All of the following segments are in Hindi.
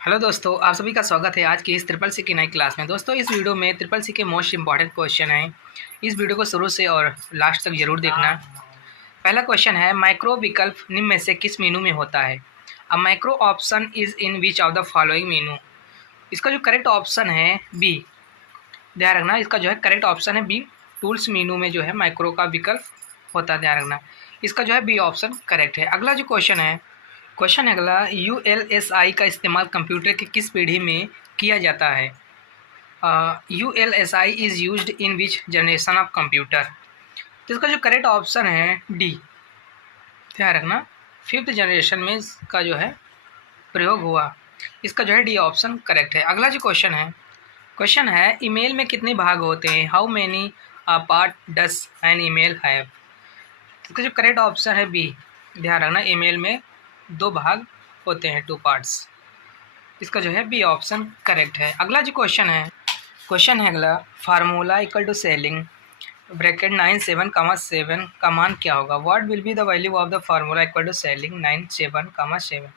हेलो दोस्तों, आप सभी का स्वागत है आज की इस ट्रिपल सी की नई क्लास में। दोस्तों, इस वीडियो में ट्रिपल सी के मोस्ट इंपॉर्टेंट क्वेश्चन हैं। इस वीडियो को शुरू से और लास्ट तक जरूर देखना। पहला क्वेश्चन है, माइक्रो विकल्प निम्न में से किस मेनू में होता है? A micro option is in which of the following मेनू? इसका जो करेक्ट ऑप्शन है बी। ध्यान रखना, इसका जो है करेक्ट ऑप्शन है बी। टूल्स मेनू में जो है माइक्रो का विकल्प होता है। ध्यान रखना, इसका जो है बी ऑप्शन करेक्ट है। अगला जो क्वेश्चन है अगला, ULSI का इस्तेमाल कंप्यूटर की किस पीढ़ी में किया जाता है? ULSI is used in which generation of computer? तो इसका जो करेक्ट ऑप्शन है डी। ध्यान रखना, 5th जनरेशन में इसका जो है प्रयोग हुआ। इसका जो है डी ऑप्शन करेक्ट है। अगला जो क्वेश्चन है ईमेल में कितने भाग होते हैं? How many part does an email have? इसका जो करेक्ट ऑप्शन है बी। ध्यान रखना, ईमेल में 2 भाग होते हैं, 2 पार्ट्स। इसका जो है बी ऑप्शन करेक्ट है। अगला जो क्वेश्चन है अगला, formula equal to ceiling bracket 97, का मान क्या होगा? What will be the value of the formula equal to ceiling 97,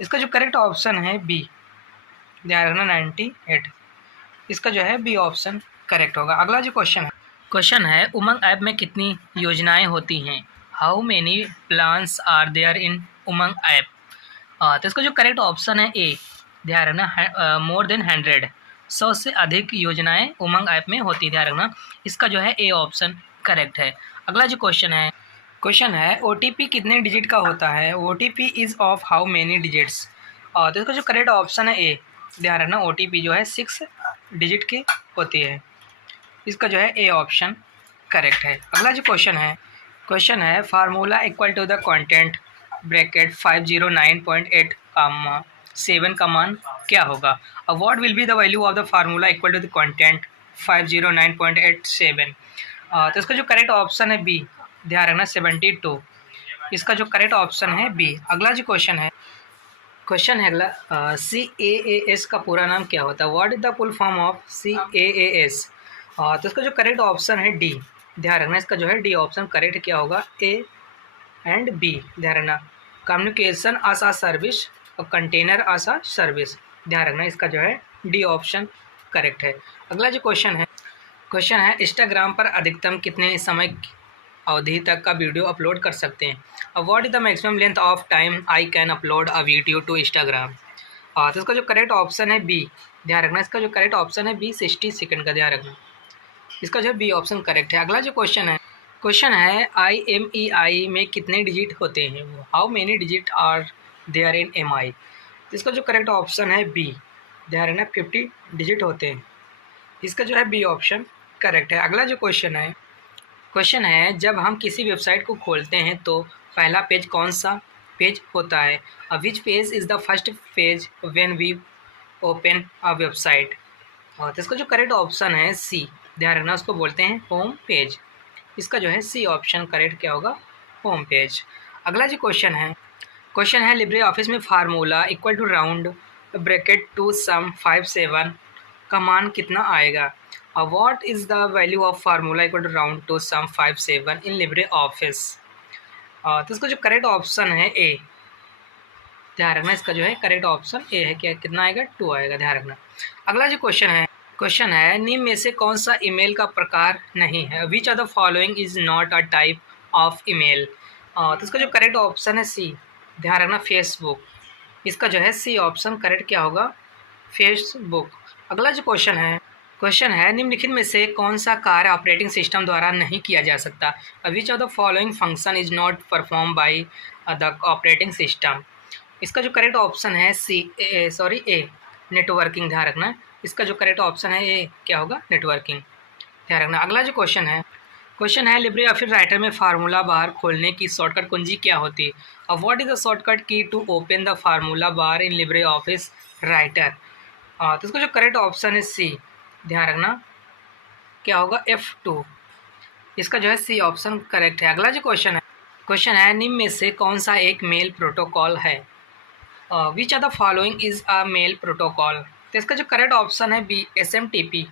इसका जो करेक्ट ऑप्शन है बी। ध्यान रखना, 98। इसका जो है बी ऑप्शन करेक्ट होगा। अगला जो क्वेश्चन है उमंग ऐप में कितनी योजनाएं होती हैं? How many plans are there in Umang app? तो इसका जो करेक्ट ऑप्शन है ए। ध्यान रखना, मोर देन 100, 100 से अधिक योजनाएं उमंग ऐप में होती है। ध्यान रखना, इसका जो है ए ऑप्शन करेक्ट है। अगला जो क्वेश्चन है OTP कितने डिजिट का होता है? OTP is of how many digits? तो इसका जो करेक्ट ऑप्शन है ए। ध्यान रखना, OTP जो है 6 डिजिट की होती है। इसका जो है ए ऑप्शन करेक्ट है। अगला जो क्वेश्चन है formula equal to the content bracket 509.8 comma 7 का मान क्या होगा? अब what will be the value of the formula equal to the content 509.87? तो इसका जो करेक्ट ऑप्शन है बी। ध्यान रखना, 72। इसका जो करेक्ट ऑप्शन है बी। अगला जो क्वेश्चन है अगला, CAAS का पूरा नाम क्या होता है? What is the full form of CAAS? तो इसका जो करेक्ट ऑप्शन है डी। ध्यान रखना, इसका जो है डी ऑप्शन करेक्ट क्या होगा? A and B. ध्यान रखना, कम्युनिकेशन एज अ सर्विस और कंटेनर एज अ सर्विस। ध्यान रखना, इसका जो है डी ऑप्शन करेक्ट है। अगला जो क्वेश्चन है इंस्टाग्राम पर अधिकतम कितने समय अवधि तक का वीडियो अपलोड कर सकते हैं? अब what is the maximum length of time I can upload a video to Instagram? तो इसका जो करेक्ट ऑप्शन है बी। ध्यान रखना, इसका जो करेक्ट ऑप्शन है बी, 60 सेकंड का। ध्यान रखना, इसका जो है बी ऑप्शन करेक्ट है। अगला जो क्वेश्चन है IMEI में कितने डिजिट होते हैं? वो how many digit are there in MI? इसका जो करेक्ट ऑप्शन है बी। ध्यान रखना, 50 डिजिट होते हैं। इसका जो है बी ऑप्शन करेक्ट है। अगला जो क्वेश्चन है जब हम किसी वेबसाइट को खोलते हैं तो पहला पेज कौन सा पेज होता है? Which page is the first page when we open a website? तो इसका जो करेक्ट ऑप्शन है सी। ध्यान रखना, उसको बोलते हैं होम पेज। इसका जो है सी ऑप्शन करेक्ट क्या होगा? Home page. अगला जो क्वेश्चन है लिब्रे ऑफिस में formula equal to round bracket to sum 57 का मान कितना आएगा? What is the value of formula equal to round to sum 57 in Libre office? तो इसका जो करेक्ट ऑप्शन है ए। ध्यान रखना, इसका जो है करेक्ट ऑप्शन ए है। क्या कितना आएगा? 2 आएगा। ध्यान रखना। अगला जो क्वेश्चन है निम्न में से कौन सा ईमेल का प्रकार नहीं है? Which of the following is not a type of email? तो इसका जो करेक्ट ऑप्शन है सी। ध्यान रखना, फेसबुक। इसका जो है सी ऑप्शन करेक्ट क्या होगा? फेसबुक। अगला जो क्वेश्चन है निम्नलिखित में से कौन सा कार्य ऑपरेटिंग सिस्टम द्वारा नहीं किया जा सकता? विच of the following function is not perform by the operating system? इसका जो करेक्ट ऑप्शन है ए, नेटवर्किंग। ध्यान रखना, इसका जो करेक्ट ऑप्शन है ए क्या होगा? नेटवर्किंग। ध्यान रखना। अगला जो क्वेश्चन है लिब्रे ऑफिस राइटर में फार्मूला बार खोलने की शॉर्टकट कुंजी क्या होती है? अब what is the shortcut key to open the formula bar in Libre Office Writer? तो इसका जो करेक्ट ऑप्शन है सी। ध्यान रखना, क्या होगा? F2। इसका जो है सी ऑप्शन करेक्ट है। अगला जो क्वेश्चन है निम्न में से कौन सा एक मेल प्रोटोकॉल है? Which of the following is a mail protocol? तो इसका जो करेक्ट ऑप्शन है बी, SMTP।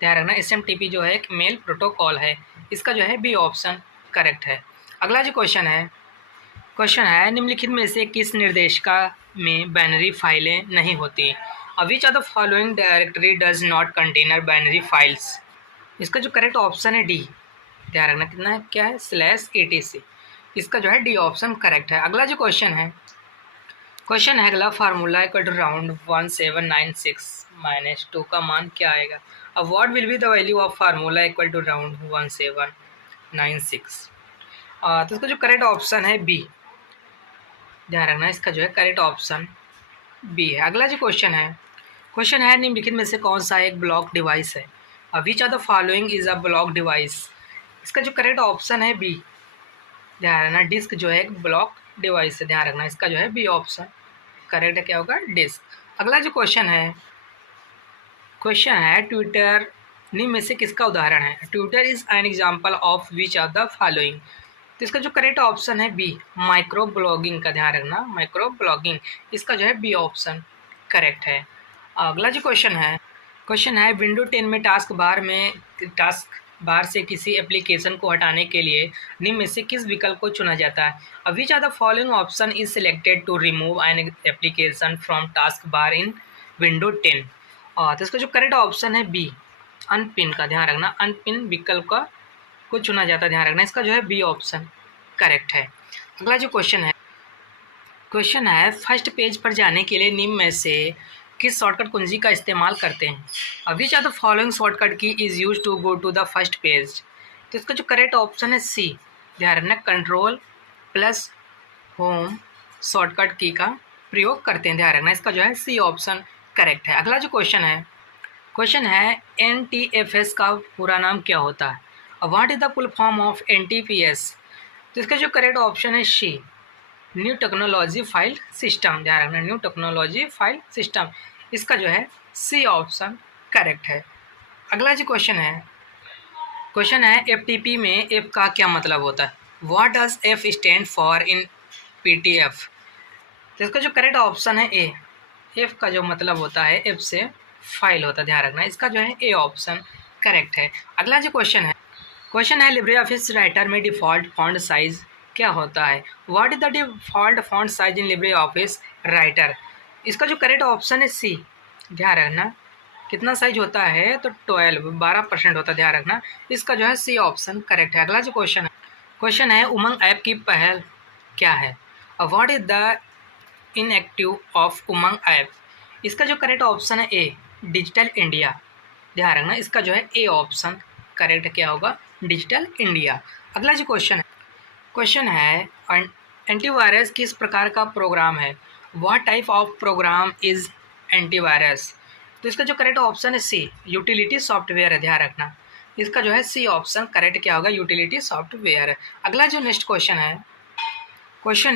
ध्यान रखना, SMTP जो है एक मेल प्रोटोकॉल है। इसका जो है बी ऑप्शन करेक्ट है। अगला जो क्वेश्चन है निम्नलिखित में से किस निर्देश का में बाइनरी फाइलें नहीं होती। Which are the following directory does not container binary files. इसका जो करेक्ट ऑप्शन है डी। ध्यान रखना कितना है, क्या है, /etc। इसका जो है डी ऑप्शन करेक्ट है। अगला जो क्वेश्चन है अगला, फार्मूला इक्वल टू राउंड 1796 - 2 का मान क्या आएगा। अब what will be the value of formula equal to round 1796। तो इसका जो करेक्ट ऑप्शन है बी। ध्यान रखना इसका जो है करेक्ट ऑप्शन बी है। अगला जो क्वेश्चन है निम्नलिखित में से कौन सा एक ब्लॉक डिवाइस है। Which are the following is a block device. इसका जो करेक्ट ऑप्शन है बी। ध्यान रखना डिस्क जो है एक ब्लॉक डिवाइस है। ध्यान रखना इसका जो है बी ऑप्शन करेक्ट है, क्या होगा, डिस्क। अगला जो क्वेश्चन है ट्विटर निम्न में से किसका उदाहरण है। Twitter is an example of which are the following. तो इसका जो करेक्ट ऑप्शन है बी, माइक्रो ब्लॉगिंग का। ध्यान रखना माइक्रो ब्लॉगिंग, इसका जो है बी ऑप्शन करेक्ट है। अगला जो क्वेश्चन है विंडो 10 में टास्क बार से किसी एप्लीकेशन को हटाने के लिए निम्न में से किस विकल्प को चुना जाता है। Which are the following option is selected to remove an application from task bar in window 10। तो इसका जो करेक्ट ऑप्शन है बी, अनपिन का। ध्यान रखना अनपिन विकल्प का को चुना जाता है। ध्यान रखना इसका जो है बी ऑप्शन करेक्ट है। अगला जो क्वेश्चन है फर्स्ट पेज पर जाने के लिए निम्न में से किस शॉर्टकट कुंजी का इस्तेमाल करते हैं। Which are the following shortcut key is use to go to the first page. तो इसका जो करेक्ट ऑप्शन है सी। ध्यान रखना Ctrl+Home शॉर्टकट की का प्रयोग करते हैं। ध्यान रखना इसका जो है सी ऑप्शन करेक्ट है। अगला जो क्वेश्चन है NTFS का पूरा नाम क्या होता है। What is the full form of NTPS। तो इसका जो करेक्ट ऑप्शन है सी, न्यू टेक्नोलॉजी फाइल सिस्टम। ध्यान रखना न्यू टेक्नोलॉजी फाइल सिस्टम, इसका जो है सी ऑप्शन करेक्ट है। अगला जो क्वेश्चन है FTP में एफ का क्या मतलब होता है। What does F stand for in PTF। तो इसका जो करेक्ट ऑप्शन है ए, एफ का जो मतलब होता है एफ से फाइल होता है। ध्यान रखना इसका जो है ए ऑप्शन करेक्ट है। अगला जो क्वेश्चन है लिब्रे ऑफिस राइटर में डिफ़ॉल्ट फॉन्ट साइज क्या होता है। What is the default font size in Libre Office writer. इसका जो करेक्ट ऑप्शन है सी। ध्यान रखना कितना साइज होता है, तो 12% होता है। ध्यान रखना इसका जो है सी ऑप्शन करेक्ट है। अगला जो क्वेश्चन है उमंग ऐप की पहल क्या है। What is the inactive of Umang app. इसका जो करेक्ट ऑप्शन है ए, डिजिटल इंडिया। ध्यान रखना इसका जो है ए ऑप्शन करेक्ट क्या होगा, डिजिटल इंडिया। अगला जो क्वेश्चन है एंटीवायरस किस प्रकार का प्रोग्राम है। What type of program is antivirus. तो इसका जो करेक्ट ऑप्शन है सी, यूटिलिटी सॉफ्टवेयर है। ध्यान रखना इसका जो है सी ऑप्शन करेक्ट क्या होगा, यूटिलिटी सॉफ्टवेयर है। अगला जो नेक्स्ट क्वेश्चन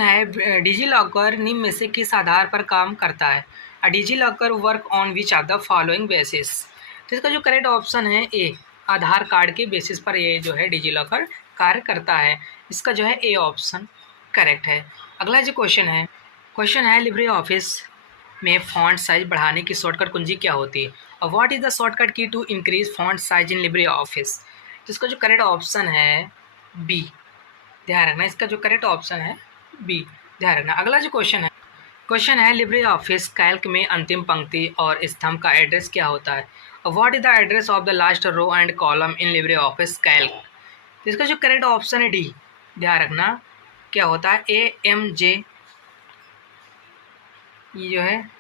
है डिजी लॉकर निम्न में से किस आधार पर काम करता है। DigiLocker work on which are the following basis. तो इसका जो करेक्ट ऑप्शन है ए, आधार कार्ड के बेसिस पर ये जो है डिजी लॉकर कार्य करता है। इसका जो है ए ऑप्शन करेक्ट है। अगला जो क्वेश्चन है लिब्रे ऑफिस में फॉन्ट साइज बढ़ाने की शॉर्टकट कुंजी क्या होती है। और what is the shortcut key to increase font size in Libre office. तो इसका जो करेक्ट ऑप्शन है बी। ध्यान रखना इसका जो करेक्ट ऑप्शन है बी। ध्यान रखना अगला जो क्वेश्चन है लिब्रे ऑफिस कैल्क में अंतिम पंक्ति और स्तंभ का एड्रेस क्या होता है। What is the address of the last row and column in Libre Office Calc. इसका जो करेक्ट ऑप्शन है डी। ध्यान रखना क्या होता है, AMJ ये जो है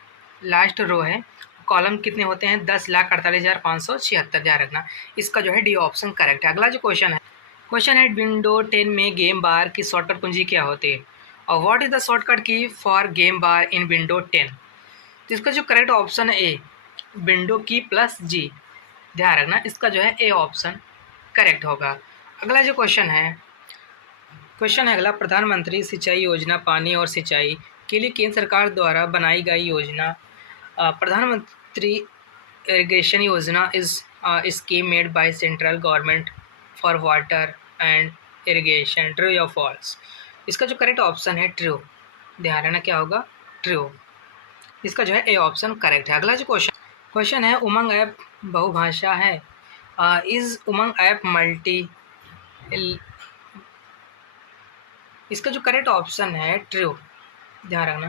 लास्ट रो है, कॉलम कितने होते हैं 10,48,576। ध्यान रखना इसका जो है डी ऑप्शन करेक्ट है। अगला जो क्वेश्चन है विंडो 10 में गेम बार की शॉर्टकट कुंजी क्या होती है। और व्हाट इज द शॉर्टकट की for game bar in window 10। तो इसका जो करेक्ट ऑप्शन है ए, विंडो की +G। ध्यान रखना इसका जो है ए ऑप्शन करेक्ट होगा। अगला जो क्वेश्चन है अगला, प्रधानमंत्री सिंचाई योजना पानी और सिंचाई के लिए केंद्र सरकार द्वारा बनाई गई योजना। प्रधानमंत्री इरिगेशन योजना is scheme made by central government for water and irrigation, true या फॉल्स। इसका जो करेक्ट ऑप्शन है ट्रू। ध्यान रखना क्या होगा, ट्रू। इसका जो है ए ऑप्शन करेक्ट है। अगला जो क्वेश्चन है उमंग ऐप बहुभाषा है। Is Umang app multi. इसका जो करेक्ट ऑप्शन है ट्रू। ध्यान रखना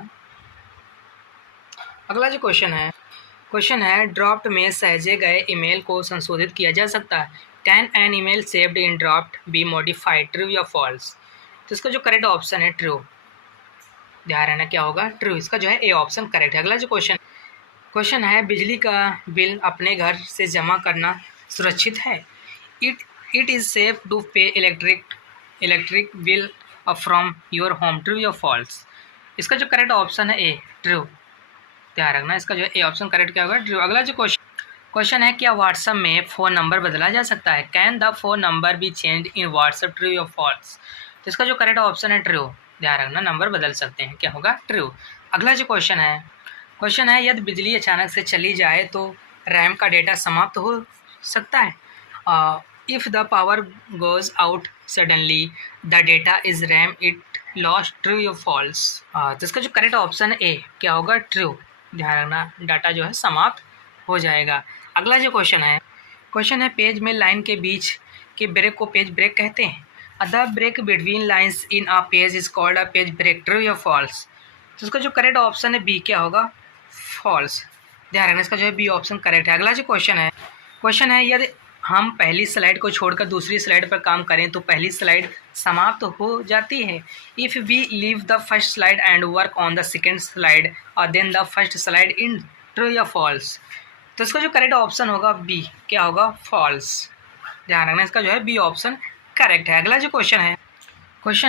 अगला जो क्वेश्चन है ड्राफ्ट में सहेजे गए ईमेल को संशोधित किया जा सकता है। Can an email saved in draft be modified, true या फॉल्स? तो इसका जो करेक्ट ऑप्शन है ट्रू। ध्यान रहना क्या होगा, ट्रू। इसका जो है ए ऑप्शन करेक्ट है। अगला जो क्वेश्चन है बिजली का बिल अपने घर से जमा करना सुरक्षित है। इट इज़ सेफ टू पे electric bill from your home, true या फॉल्स? इसका जो करेक्ट ऑप्शन है ए, ट्रू। ध्यान रखना इसका जो ए ऑप्शन करेक्ट क्या होगा, ट्रू। अगला जो क्वेश्चन है क्या व्हाट्सएप में फ़ोन नंबर बदला जा सकता है? Can the phone number B change in WhatsApp, true या फॉल्स? तो इसका जो करेक्ट ऑप्शन है ट्रू। ध्यान रखना नंबर बदल सकते हैं, क्या होगा, ट्रू। अगला जो क्वेश्चन है यदि बिजली अचानक से चली जाए तो रैम का डेटा समाप्त हो सकता है। If the power goes out suddenly the data is RAM it lost, true या फॉल्स? तो इसका जो करेक्ट ऑप्शन है ए, क्या होगा, ट्रू। ध्यान रखना डाटा जो है समाप्त हो जाएगा। अगला जो क्वेश्चन है पेज में लाइन के बीच के ब्रेक को पेज ब्रेक कहते हैं। The break between lines in a page is called a page break, true या फॉल्स? तो इसका जो करेक्ट ऑप्शन है बी, क्या होगा, फॉल्स। ध्यान रखना इसका जो है बी ऑप्शन करेक्ट है। अगला जो क्वेश्चन है यदि हम पहली स्लाइड को छोड़कर दूसरी स्लाइड पर काम करें तो पहली स्लाइड समाप्त हो जाती है। If we leave the first slide and work on the second slide और then the first slide in, true या फॉल्स? तो इसका जो करेक्ट ऑप्शन होगा बी, क्या होगा, फॉल्स। ध्यान रखना इसका जो है बी ऑप्शन करेक्ट है। अगला जो क्वेश्चन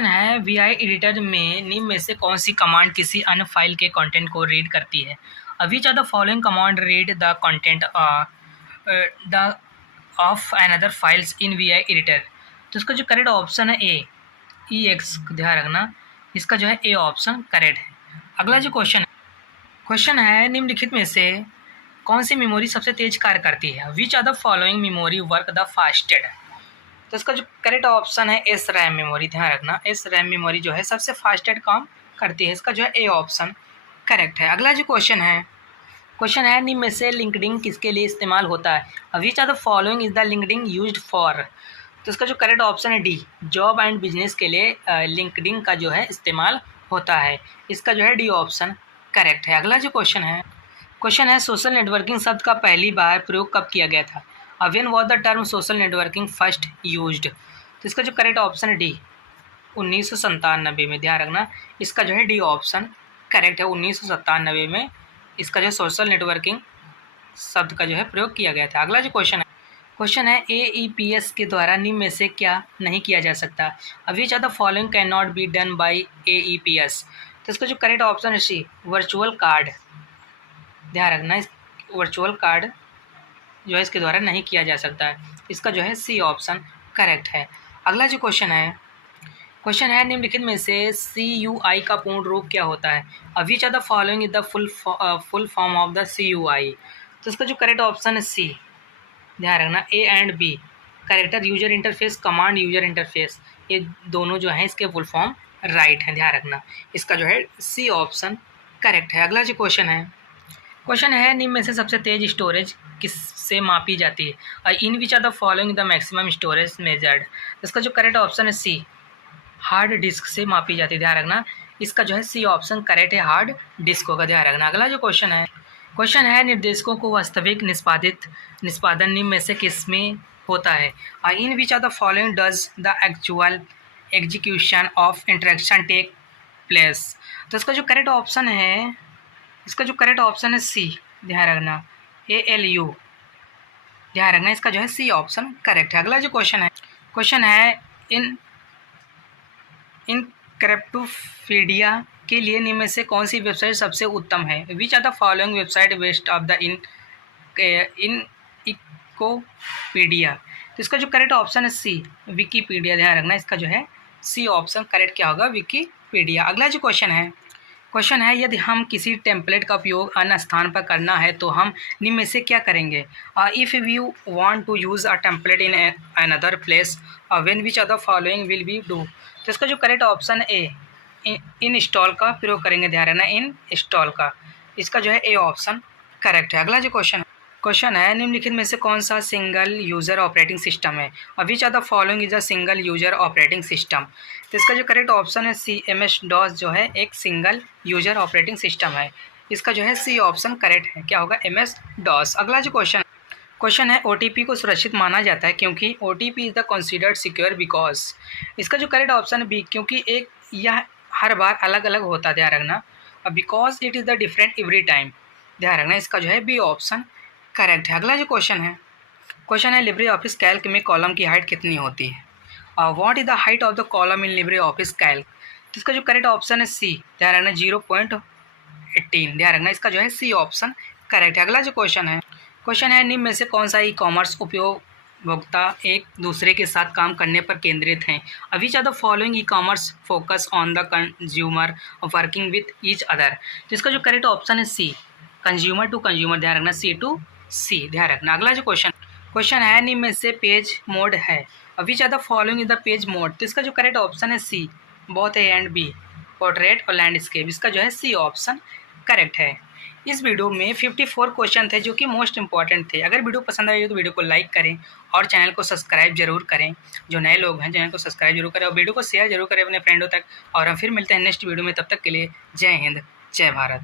है VI एडिटर में निम्न में से कौन सी कमांड किसी अन्य फाइल के कंटेंट को रीड करती है? Which are the following command read the content the of another files in VI editor? तो इसका जो करेक्ट ऑप्शन है ए, EX। ध्यान रखना इसका जो है ए ऑप्शन करेक्ट है। अगला जो क्वेश्चन है निम्नलिखित में से कौन सी मेमोरी सबसे तेज कार्य करती है? Which are the following memory work the fastest? तो इसका जो करेक्ट ऑप्शन है एस रैम मेमोरी। ध्यान रखना एस रैम मेमोरी जो है सबसे फास्टेड काम करती है। इसका जो है ए ऑप्शन करेक्ट है। अगला जो क्वेश्चन है निम्न में से लिंक्डइन किसके लिए इस्तेमाल होता है? Which are the following is the LinkedIn used for? तो इसका जो करेक्ट ऑप्शन है डी, जॉब एंड बिजनेस के लिए लिंक्डइन का जो है इस्तेमाल होता है। इसका जो है डी ऑप्शन करेक्ट है। अगला जो क्वेश्चन है सोशल नेटवर्किंग शब्द का पहली बार प्रयोग कब किया गया था? When was the term social networking first used? तो इसका जो करेक्ट ऑप्शन है डी, 1997 में। ध्यान रखना इसका जो है डी ऑप्शन करेक्ट है। 1997 में इसका जो सोशल नेटवर्किंग शब्द का जो है प्रयोग किया गया था। अगला जो क्वेश्चन है AEPS के द्वारा निम्न में से क्या नहीं किया जा सकता? Which are the following can not be done by AEPS? तो इसका जो करेक्ट ऑप्शन है सी, वर्चुअल कार्ड। ध्यान रखना इस वर्चुअल कार्ड जो है इसके द्वारा नहीं किया जा सकता है। इसका जो है सी ऑप्शन करेक्ट है। अगला जो क्वेश्चन है निम्नलिखित में से CUI का पूर्ण रूप क्या होता है? Which are the following is the full form of the CUI? तो इसका जो करेक्ट ऑप्शन है सी। ध्यान रखना ए एंड बी करेक्ट है। User interface, command user interface, ये दोनों जो हैं इसके फुल फॉर्म राइट है। ध्यान रखना इसका जो है सी ऑप्शन करेक्ट है। अगला जो क्वेश्चन है निम्न में से सबसे तेज स्टोरेज किससे मापी जाती है? In which are the following the maximum storage measured? इसका जो करेक्ट ऑप्शन है सी, हार्ड डिस्क से मापी जाती है। ध्यान रखना इसका जो है सी ऑप्शन करेक्ट है, हार्ड डिस्क होगा। ध्यान रखना। अगला जो क्वेश्चन है निर्देशकों को वास्तविक निष्पादन निम्न में से किस में होता है? In which are the following does the actual execution of interaction take place? तो इसका जो करेक्ट ऑप्शन है सी। ध्यान रखना ALU। ध्यान रखना इसका जो है सी ऑप्शन करेक्ट है। अगला जो क्वेश्चन है इन क्रिप्टोपीडिया के लिए निम्न में से कौन सी वेबसाइट सबसे उत्तम है? Which are the following website best of the encyclopedia? तो इसका जो करेक्ट ऑप्शन है सी, विकीपीडिया। ध्यान रखना इसका जो है सी ऑप्शन करेक्ट क्या होगा, विकीपीडिया। अगला जो क्वेश्चन है यदि हम किसी टेम्पलेट का उपयोग अन्य स्थान पर करना है तो हम निम्न में से क्या करेंगे? If you want to use a template in another place when which are the following will be do? तो इसका जो करेक्ट ऑप्शन है ए, इंस्टॉल का प्रयोग करेंगे। ध्यान रखना इंस्टॉल का, इसका जो है ए ऑप्शन करेक्ट है। अगला जो क्वेश्चन है निम्नलिखित में से कौन सा सिंगल यूज़र ऑपरेटिंग सिस्टम है? Which are the following is a single user operating system? तो इसका जो करेक्ट ऑप्शन है सी, MS DOS जो है एक सिंगल यूज़र ऑपरेटिंग सिस्टम है। इसका जो है सी ऑप्शन करेक्ट है। क्या होगा? MS DOS। अगला जो क्वेश्चन है OTP को सुरक्षित माना जाता है क्योंकि OTP is the considered secure because. इसका जो करेक्ट ऑप्शन है बी, क्योंकि एक यह हर बार अलग अलग होता है, ध्यान रखना। और because it is the different every time, ध्यान रखना। इसका जो है बी ऑप्शन करेक्ट है। अगला जो क्वेश्चन है लिब्रे ऑफिस कैल्क में कॉलम की हाइट कितनी होती है? What is the height of the column in Libre Office Calc? तो इसका जो करेक्ट ऑप्शन है सी, ध्यान रखना, 0.18, ध्यान रखना। इसका जो है सी ऑप्शन करेक्ट है। अगला जो क्वेश्चन है निम्न में से कौन सा ई कॉमर्स उपभोक्ता एक दूसरे के साथ काम करने पर केंद्रित हैं? Which are the following e commerce focus on the consumer working with each other? तो इसका जो करेक्ट ऑप्शन है सी, कंज्यूमर टू कंज्यूमर, ध्यान रखना, सी टू सी, ध्यान रखना। अगला जो क्वेश्चन है निम्न में से पेज मोड है, which are the following is the page mode? तो इसका जो करेक्ट ऑप्शन है C, both A and B, portrait और लैंडस्केप। इसका जो है सी ऑप्शन करेक्ट है। इस वीडियो में 54 क्वेश्चन थे जो कि मोस्ट इंपॉर्टेंट थे। अगर वीडियो पसंद आई तो वीडियो को लाइक करें और चैनल को सब्सक्राइब जरूर करें। जो नए लोग हैं चैनल को सब्सक्राइब जरूर करें और वीडियो को शेयर जरूर करें अपने फ्रेंडों तक। और हम फिर मिलते हैं नेक्स्ट वीडियो में, तब तक के लिए जय हिंद, जय भारत।